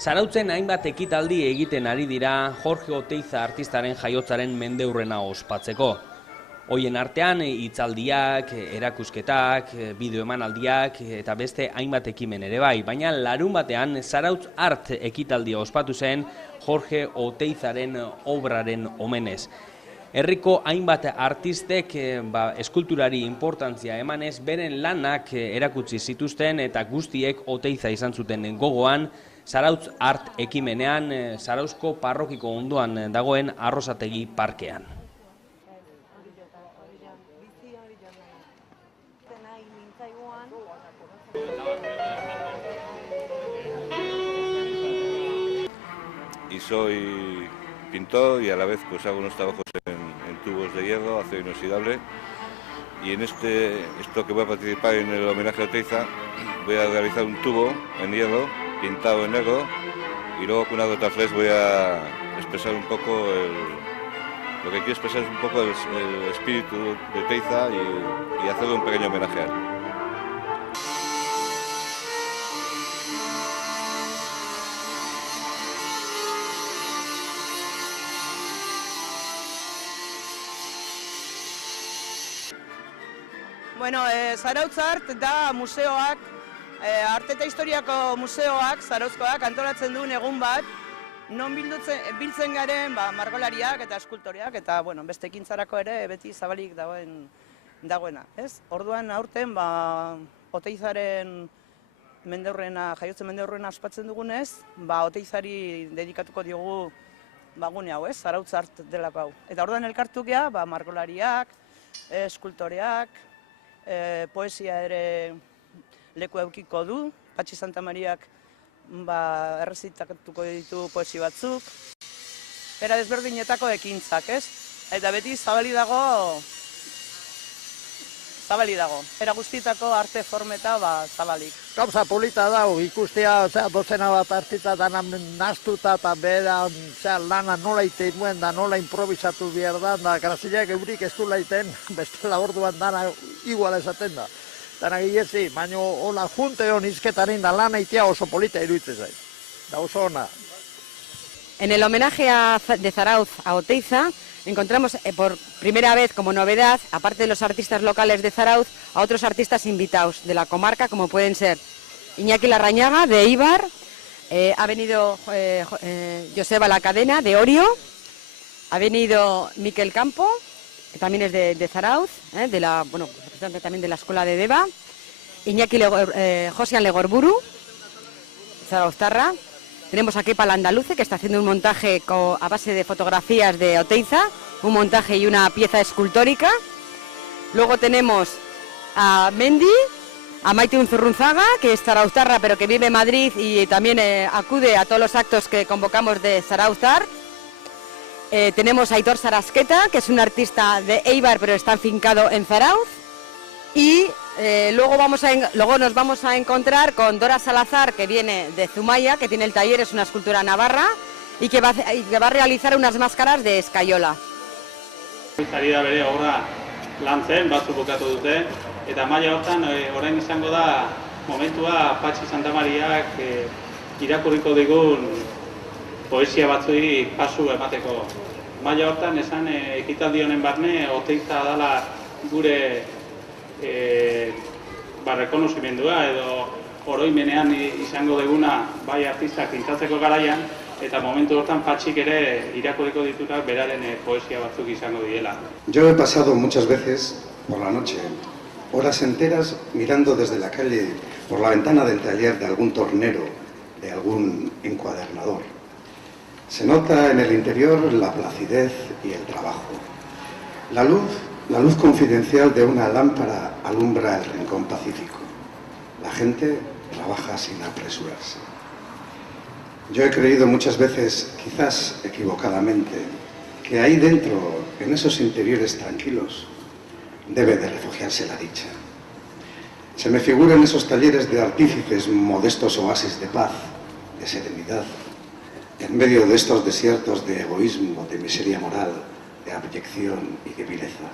Zarautzen hainbat ekitaldi egiten ari dira Jorge Oteiza artistaren jaiotzaren mendeurrena ospatzeko. Hoien artean hitzaldiak, erakusketak, bideo emanaldiak eta beste hainbat ekimen ere bai, baina larun batean Zarautz Art ekitaldia ospatu zen Jorge Oteizaren obraren omenez. Herriko hainbat artistek eskulturari inportantzia emanez beren lanak erakutsi zituzten eta guztiek Oteiza izan zuten gogoan Zarautz Art ekimenean Zarauzko parrokiko ondoan dagoen Arrosategi parkean. Y soy pintor y a la vez pues hago unos trabajos en tubos de hierro, acero inoxidable, y en esto que voy a participar en el homenaje a Oteiza voy a realizar un tubo en hierro pintado en negro y luego con una gota flex voy a expresar un poco lo que quiero expresar es un poco el espíritu de Oteiza y hacerle un pequeño homenaje a él. Bueno, Zarautz Art da museoak, arte eta historiako museoak, Zarauzkoak antolatzen duen egun bat, non biltzen garen margolariak eta eskultoreak eta beste ekintzarako ere beti zabalik dagoena. Orduan aurten Oteizaren jaiotzen mendeurrena ospatzen dugunez, Oteizari dedikatuko diogu gune hau, Zarautz Art delako hau. Eta orduan elkartu gea margolariak, eskultoreak, poesia ere leku eukiko du, Patxi Santamariak errezitatuko ditu poesi batzuk, era desberdinetako ekintzak, Eta beti zabali dago, era guztietako arte formeta zabalik. Gauza polita dago, ikustea, dozena bat artista dana naztuta eta bera lana nola iten duen da nola improvisatu behar da grazileak eurik ez du laiten, bestela orduan dana iguala esaten da. Dana gilezi, baina hola junte hon izketarin da lana itea oso polita iruditzen zait, da oso ona. En el homenaje de Zarautz a Oteiza, encontramos por primera vez como novedad, aparte de los artistas locales de Zarautz, a otros artistas invitados de la comarca, como pueden ser Iñaki Larrañaga, de Eibar, ha venido Joseba La Cadena, de Orio, ha venido Miquel Campo, que también es de Zarautz, representante también de la Escuela de Deva, Josian Legorburu, zarauztarra. Tenemos aquí para la Andaluce, que está haciendo un montaje a base de fotografías de Oteiza, un montaje y una pieza escultórica. Luego tenemos a Mendi, a Maite Unzurrunzaga, que es zarauztarra pero que vive en Madrid y también acude a todos los actos que convocamos de Zarautz Art. Tenemos a Aitor Sarasqueta, que es un artista de Eibar pero está afincado en Zarautz. Y luego nos vamos a encontrar con Dora Salazar, que viene de Zumaya, que tiene el taller, es una escultura navarra, y que va a realizar unas máscaras de escayola. Ari da bere obra lantzen, batzuk bukatu dute, eta maila hortan orain izango da momentua Patxi Santamariak irakurriko digun poesia batzuei pasu emateko. Maila hortan esan ekitaldi honen barne Oteiza dela gure rekonozimendua edo oroimenean izango deguna bai artistak pintzatzeko garaian eta momentu hortan Patxik ere irakurriko ditutak beraren poesia batzuk izango diela. Yo he pasado muchas veces por la noche horas enteras mirando desde la calle por la ventana del taller de algún tornero, de algún encuadernador. Se nota en el interior la placidez y el trabajo. La luz confidencial de una lámpara alumbra el rincón pacífico. La gente trabaja sin apresurarse. Yo he creído muchas veces, quizás equivocadamente, que ahí dentro, en esos interiores tranquilos, debe de refugiarse la dicha. Se me figuran esos talleres de artífices modestos oasis de paz, de serenidad, en medio de estos desiertos de egoísmo, de miseria moral, de abyección y de vileza.